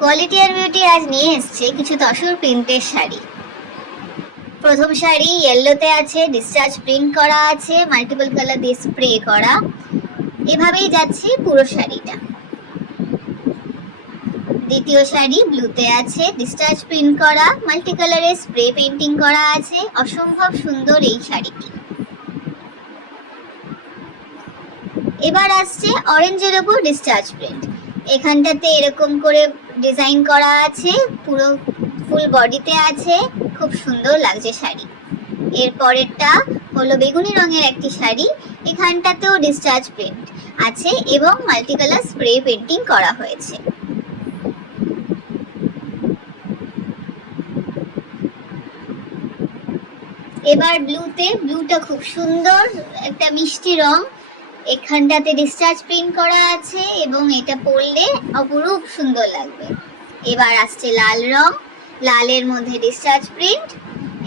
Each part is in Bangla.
কোয়ালিটি আর বিউটি আজ নিয়ে এসছে কিছু তসর প্রিন্টের শাড়ি। প্রথম শাড়ি ইয়েলোতে আছে, ডিসচার্জ প্রিন্ট করা আছে, মাল্টিপল কালার দিয়ে স্প্রে করা। এভাবেই যাচ্ছে পুরো শাড়িটা। দ্বিতীয় শাড়ি ব্লুতে আছে, ডিসচার্জ প্রিন্ট করা, মাল্টি কালারের স্প্রে পেইন্টিং করা আছে। অসম্ভব সুন্দর এই শাড়িটি। এবার আসছে অরেঞ্জের উপর ডিসচার্জ প্রিন্ট। এখানটাতে এরকম করে ডিজাইন করা আছে, পুরো ফুল বডিতে আছে, খুব সুন্দর লাগছে শাড়ি। এর পরেরটা হলো বেগুনি রঙের একটি শাড়ি। এখানটাতেও ডিসচার্জ প্রিন্ট আছে এবং মাল্টি কালার স্প্রে পেইন্টিং করা হয়েছে। এবার ব্লুটা খুব সুন্দর একটা মিষ্টি রং। এখানটাতে ডিসচার্জ প্রিন্ট করা আছে এবং এটা পরলে অপরূপ সুন্দর লাগবে। এবার আসছে লাল রং, লালের মধ্যে ডিসচার্জ প্রিন্ট।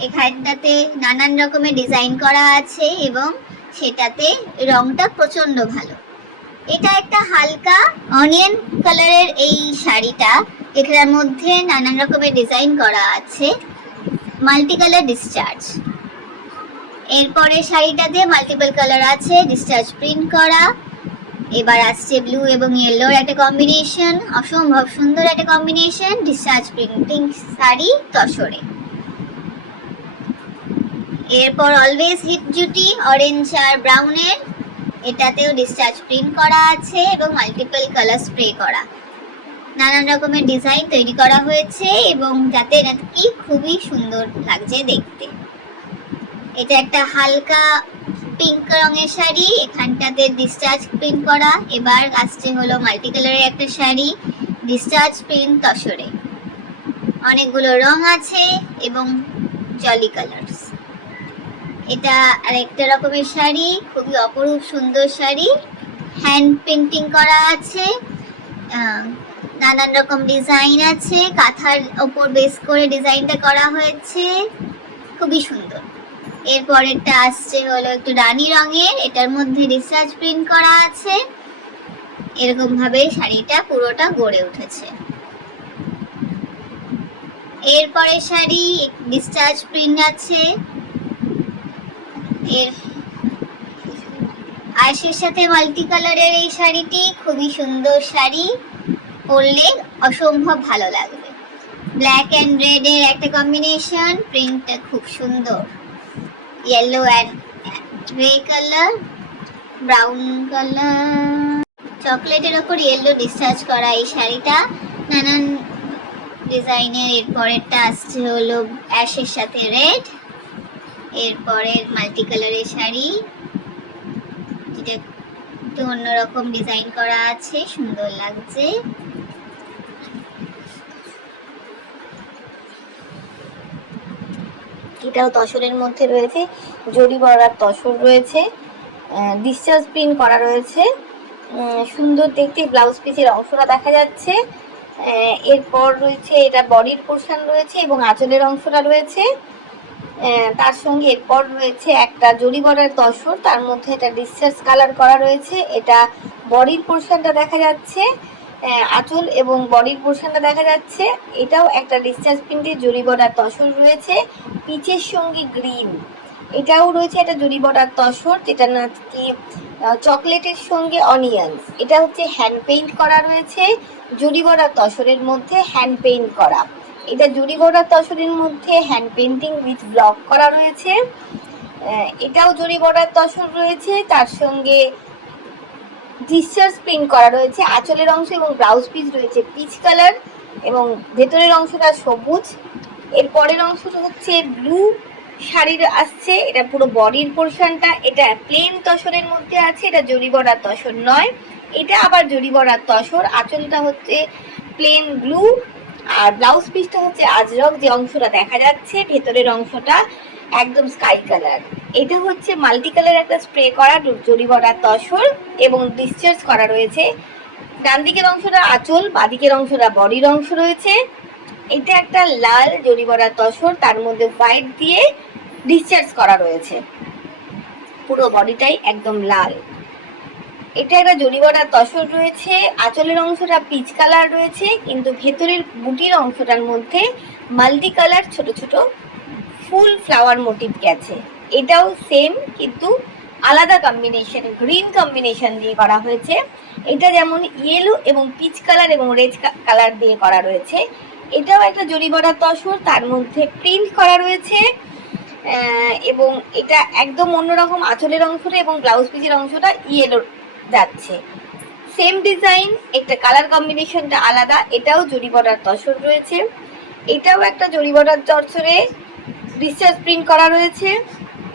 এখানটাতে নানান রকমের ডিজাইন করা আছে এবং সেটাতে রংটা প্রচন্ড ভালো। এটা একটা হালকা অনিয়ন কালারের এই শাড়িটা। এটার মধ্যে নানান রকমের ডিজাইন করা আছে, মাল্টি কালার ডিসচার্জ। এরপরে শাড়িটাতে মাল্টিপল কালার আছে, ডিসচার্জ প্রিন্ট করা। এবার আসছে ব্লু এবং ইয়েলোর একটা কম্বিনেশন, অসম্ভব সুন্দর একটা কম্বিনেশন। ডিসচার্জ প্রিন্টিং শাড়ি তসরে। এরপর অলওয়েজ হিট জুটি অরেঞ্জ আর ব্রাউনের, এটাতেও ডিসচার্জ প্রিন্ট করা আছে এবং মাল্টিপল কালার স্প্রে করা। নানান রকমের ডিজাইন তৈরি করা হয়েছে এবং যাতে নাকি খুবই সুন্দর লাগছে দেখতে। এটা একটা হালকা পিঙ্ক রঙের শাড়ি, এখানটাতে ডিসচার্জ প্রিন্ট করা। এবার আসছে হলো মাল্টি কালারের একটা শাড়ি, ডিসচার্জ প্রিন্ট তসরে। অনেকগুলো রং আছে এবং জলি কালারস। এটা আরেকটা রকমের শাড়ি, খুবই অপরূপ সুন্দর শাড়ি। হ্যান্ড পেন্টিং করা আছে, নানান রকম ডিজাইন আছে, কাঁথার ওপর বেস করে ডিজাইনটা করা হয়েছে, খুবই সুন্দর। এরপরেরটা আসছে হলো একটু রানী রঙের, এটার মধ্যে ডিসচার্জ প্রিন্ট করা আছে। এরকম ভাবে শাড়িটা পুরোটা গড়ে উঠেছে। এরপরে শাড়ি ডিসচার্জ প্রিন্ট আছে, এর আয়েশের সাথে মাল্টি কালারের এই শাড়িটি খুবই সুন্দর শাড়ি, পরলে অসম্ভব ভালো লাগবে। ব্ল্যাক অ্যান্ড রেড এর একটা কম্বিনেশন, প্রিন্টটা খুব সুন্দর। Yellow and grey colour, brown colour, চকলেটের উপর ইয়েলো ডিসচার্জ করা এই শাড়িটা নানান ডিজাইনের। এরপরেরটা আসছে হলো অ্যাশের সাথে রেড। এরপরের মাল্টি কালারের শাড়ি, যেটা একটু অন্যরকম ডিজাইন করা আছে, সুন্দর লাগছে। এটাও তসরের মধ্যে রয়েছে, জরি বর্ডার তসর রয়েছে, ডিসচার্জ প্রিন্ট করা রয়েছে, সুন্দর দেখতে ব্লাউজ পিসের অংশটা দেখা যাচ্ছে। এরপর রয়েছে এটা বডির পোর্শন রয়েছে এবং আঁচলের অংশটা রয়েছে। তার সঙ্গে এরপর রয়েছে একটা জরি বর্ডার তসর, তার মধ্যে এটা ডিসচার্জ কালার করা রয়েছে। এটা বডির পোর্শনটা দেখা যাচ্ছে, আঁচল এবং বডির পোর্শনটা দেখা যাচ্ছে। এটাও একটা ডিসচার্জ প্রিন্টের জরি বর্ডার তসর রয়েছে, পিচের সঙ্গে গ্রিন। এটাও রয়েছে একটা জরি বর্ডার তসর, যেটা নাকি চকলেটের সঙ্গে অনিয়ন। এটা হচ্ছে হ্যান্ড পেইন্ট করা রয়েছে, জরি বর্ডার তসরের মধ্যে হ্যান্ড পেইন্ট করা। এটা জরি বর্ডার তসরের মধ্যে হ্যান্ড পেইন্টিং উইথ ব্লক করা রয়েছে। এটাও জরি বর্ডার তসর রয়েছে, তার সঙ্গে ডিসচার্জ প্রিন্ট করা রয়েছে। আঁচলের অংশ এবং ব্লাউজ পিস রয়েছে পিচ কালার এবং ভেতরের অংশটা সবুজ। এর পরের অংশটা হচ্ছে ব্লু শাড়ির আসছে, এটা পুরো বডির পোর্শনটা। এটা প্লেন তসরের মধ্যে আছে, এটা জরি বর্ডার তসর নয়। এটা আবার জরি বর্ডার তসর, আঁচলটা হচ্ছে প্লেন ব্লু আর ব্লাউজ পিসটা হচ্ছে আজরক, যে অংশটা দেখা যাচ্ছে। ভেতরের অংশটা একদম স্কাই কালার। এটা হচ্ছে মাল্টি কালার একটা স্প্রে করা জরি বর্ডার তসর এবং ডিসচার্জ করা রয়েছে। ডান দিকের অংশটা আঁচল, বাঁদিকের অংশটা বডির অংশ রয়েছে। এটা একটা লাল জরি বর্ডার তসর, তার মধ্যে হোয়াইট দিয়ে ডিসচার্জ করা রয়েছে, পুরো বডিটাই একদম লাল। এটা একটা জরি বর্ডার তসর রয়েছে, আঁচলের অংশটা পিচ কালার রয়েছে, কিন্তু ভেতরের বুটির অংশটার মধ্যে মাল্টি কালার ছোট ছোট ফুল ফ্লাওয়ার মোটিভ গেছে। এটাও সেম কিন্তু আলাদা কম্বিনেশন, গ্রিন কম্বিনেশন দিয়ে করা হয়েছে। এটা যেমন ইয়েলো এবং পিচ কালার এবং রেড কালার দিয়ে করা রয়েছে। এটাও একটা জরি বর্ডার তসর, তার মধ্যে প্রিন্ট করা রয়েছে এবং এটা একদম অন্যরকম। আঁচলের অংশটা এবং ব্লাউজ পিসের অংশটা ইয়েলো যাচ্ছে। সেম ডিজাইন, একটা কালার কম্বিনেশনটা আলাদা। এটাও জরি বর্ডার তসর রয়েছে। এটাও একটা জরি বর্ডার তসরে ডিসচার্জ প্রিন্ট করা রয়েছে।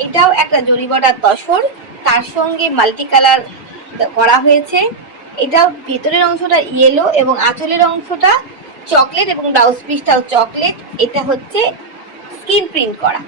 এটাও একটা জরি বর্ডার তসর, তার সঙ্গে মাল্টি কালার করা হয়েছে। এটাও ভেতরের অংশটা ইয়েলো এবং আঁচলের অংশটা চকলেট এবং ব্লাউজ পিসটাও চকলেট। এটা হচ্ছে স্কিন প্রিন্ট করা।